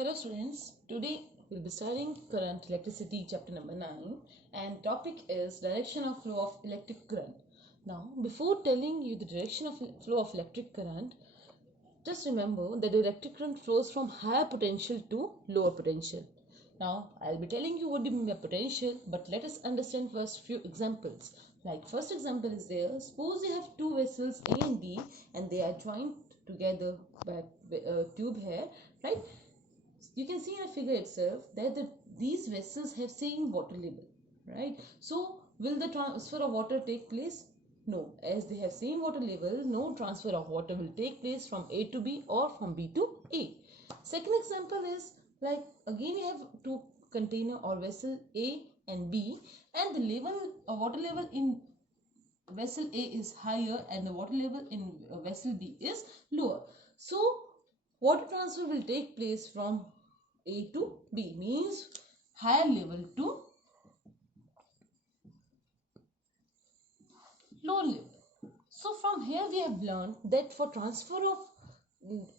Hello students, today we'll be studying current electricity chapter number 9 and topic is direction of flow of electric current. Now before telling you the direction of flow of electric current, just remember that the electric current flows from higher potential to lower potential. Now I'll be telling you what do you mean by potential, but let us understand first few examples. Like first example is there, suppose you have two vessels A and B and they are joined together by a tube here, right? You can see in a figure itself that these vessels have same water level, right? So will the transfer of water take place? No, as they have same water level, no transfer of water will take place from A to B or from B to A. Second example is like again you have two container or vessel A and B, and the level water level in vessel A is higher and the water level in vessel B is lower. So water transfer will take place from A to B, means higher level to low level. So from here we have learned that for transfer of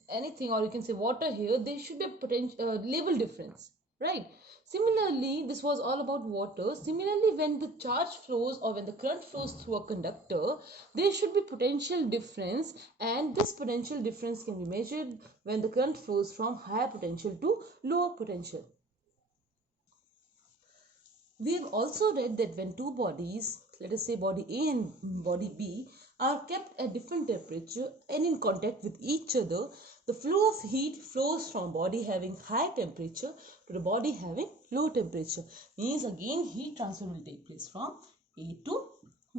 anything, or you can say water, here there should be a potential level difference, right? Similarly, this was all about water. Similarly, when the charge flows or when the current flows through a conductor, there should be potential difference, and this potential difference can be measured when the current flows from higher potential to lower potential. We have also read that when two bodies, let us say body A and body B, are kept at different temperature and in contact with each other, the flow of heat flows from body having high temperature to the body having low temperature. Means again heat transfer will take place from A to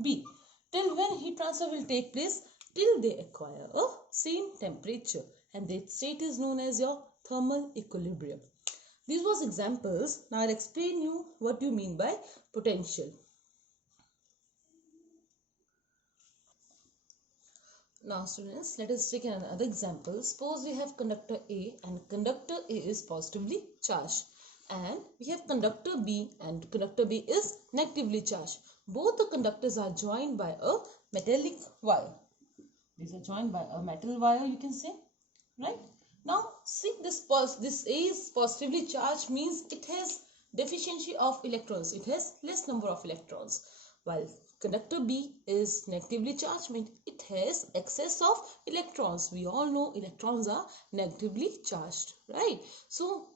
B. Till when heat transfer will take place? Till they acquire a same temperature, and that state is known as your thermal equilibrium. These was examples. Now I'll explain you what you mean by potential. Now students, let us take another example. Suppose we have conductor A and conductor A is positively charged, and we have conductor B and conductor B is negatively charged. Both the conductors are joined by a metallic wire. These are joined by a metal wire, you can say, right? Now see this A is positively charged, means it has deficiency of electrons, it has less number of electrons, while conductor B is negatively charged, means it has excess of electrons. We all know electrons are negatively charged, right? So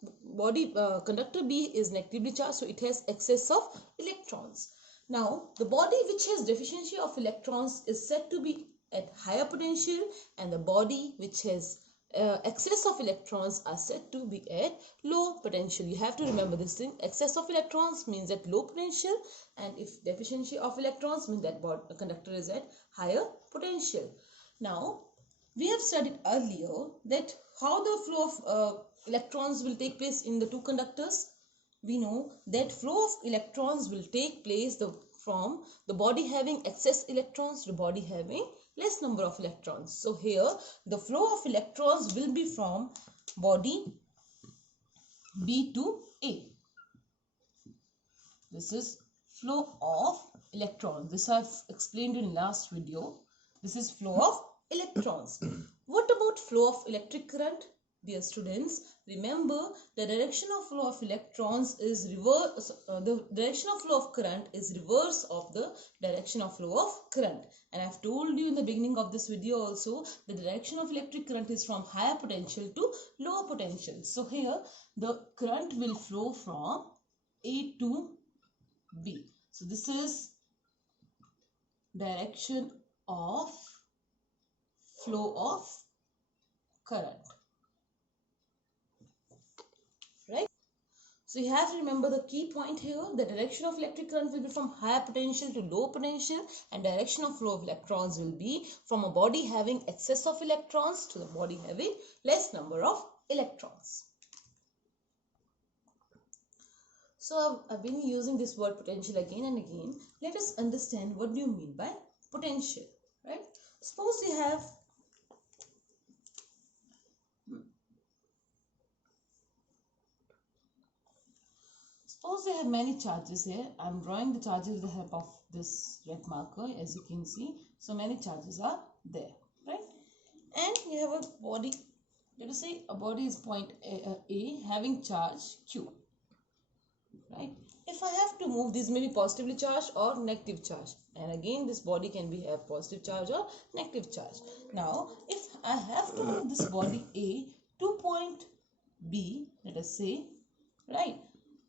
conductor B is negatively charged, so it has excess of electrons. Now the body which has deficiency of electrons is said to be at higher potential, and the body which has excess of electrons are said to be at low potential. You have to remember this thing. Excess of electrons means at low potential, and if deficiency of electrons means that conductor is at higher potential. Now we have studied earlier that how the flow of electrons will take place in the two conductors. We know that flow of electrons will take place from the body having excess electrons to the body having less number of electrons. So here the flow of electrons will be from body B to A. This is flow of electrons. This I've explained in last video. This is flow of electrons. What about flow of electric current? Dear students, remember the direction of flow of electrons is reverse. The direction of flow of current is reverse of the direction of flow of current. And I've told you in the beginning of this video also, the direction of electric current is from higher potential to lower potential. So here the current will flow from A to B. So this is direction of flow of current. Right? So you have to remember the key point here. The direction of electric current will be from higher potential to low potential, and direction of flow of electrons will be from a body having excess of electrons to the body having less number of electrons. So I've been using this word potential again and again. Let us understand what do you mean by potential, right? Suppose you have many charges here. I'm drawing the charges with the help of this red marker, as you can see. So many charges are there, right? And you have a body let us say a body is point A having charge Q, right? If I have to move, this may be positively charged or negative charge, and again this body can be have positive charge or negative charge. Now if I have to move this body A to point B, let us say, right,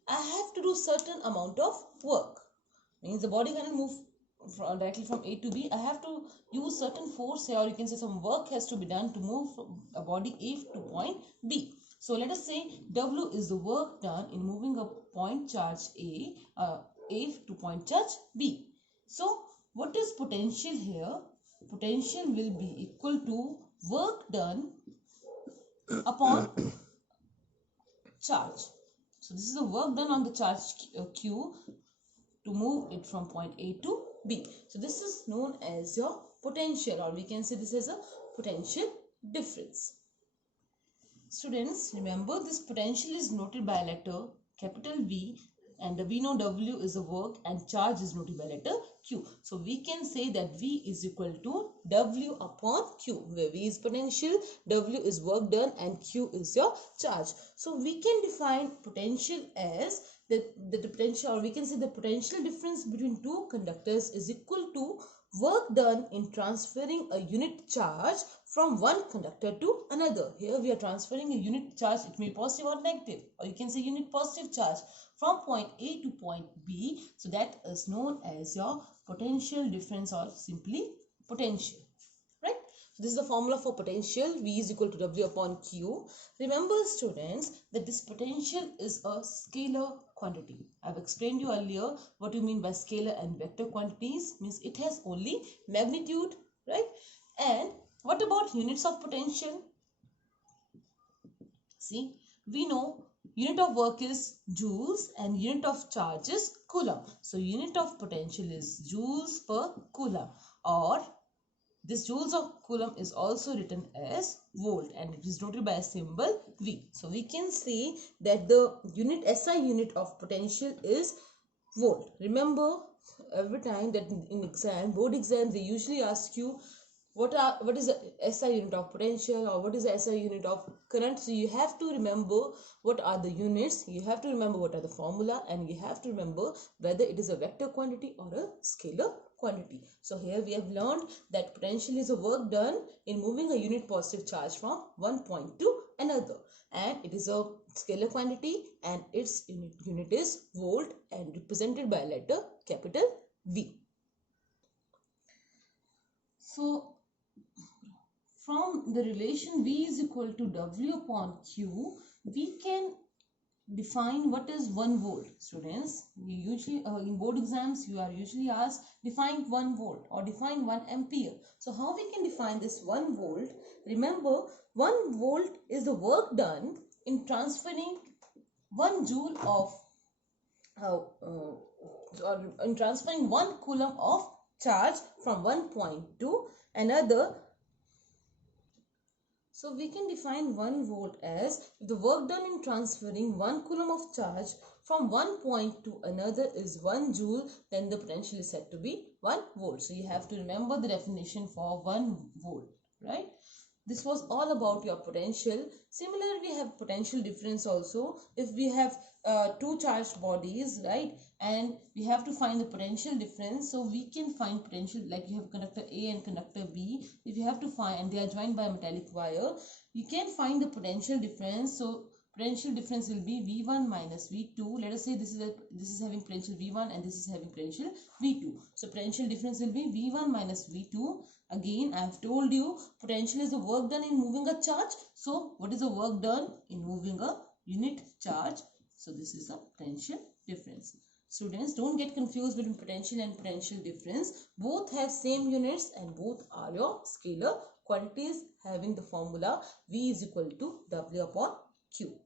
I have to do certain amount of work. Means the body cannot move directly from A to B. I have to use certain force here, or you can say some work has to be done to move from a body A to point B. So let us say W is the work done in moving a point charge A to point charge B. So what is potential here? Potential will be equal to work done upon charge. So this is the work done on the charge Q to move it from point A to B. So this is known as your potential, or we can say this as a potential difference. Students, remember this potential is noted by a letter capital V, and we know W is the work and charge is noted by letter Q. So we can say that V is equal to W upon Q, where V is potential, W is work done, and Q is your charge. So we can define potential as the potential, or we can say the potential difference between two conductors is equal to work done in transferring a unit charge from one conductor to another. Here we are transferring a unit charge, it may be positive or negative, or you can say unit positive charge from point A to point B. So that is known as your potential difference, or simply potential, right? So this is the formula for potential. V is equal to W upon Q. Remember students that this potential is a scalar quantity. I have explained you earlier what you mean by scalar and vector quantities. Means it has only magnitude, right? And what about units of potential? See, we know unit of work is joules and unit of charge is coulomb. So unit of potential is joules per coulomb, or this joules of coulomb is also written as volt, and it is noted by a symbol V. So we can see that the unit SI unit of potential is volt. Remember, every time that in exam, board exam, they usually ask you what is the SI unit of potential, or what is the SI unit of current. So you have to remember what are the units, you have to remember what are the formula, and you have to remember whether it is a vector quantity or a scalar quantity. So here we have learned that potential is a work done in moving a unit positive charge from one point to another, and it is a scalar quantity, and its unit is volt and represented by a letter capital V. So from the relation V is equal to W upon Q, we can define what is 1 volt. Students, you usually in board exams you are usually asked define 1 volt or define 1 ampere. So how we can define this 1 volt? Remember, 1 volt is the work done in transferring 1 joule of or in transferring 1 coulomb of charge from one point to another. So we can define 1 volt as if the work done in transferring 1 coulomb of charge from one point to another is 1 joule, then the potential is said to be 1 volt. So you have to remember the definition for 1 volt, right? This was all about your potential. Similarly, we have potential difference also. If we have two charged bodies, right, and we have to find the potential difference, so we can find potential, like you have conductor A and conductor B. If you have to find, and they are joined by a metallic wire, you can find the potential difference. So potential difference will be V1 minus V2. Let us say this is having potential V1 and this is having potential V2. So potential difference will be V1 minus V2. Again, I have told you potential is the work done in moving a charge. So what is the work done in moving a unit charge? So this is a potential difference. Students, don't get confused between potential and potential difference. Both have same units and both are your scalar quantities having the formula V is equal to W upon Q.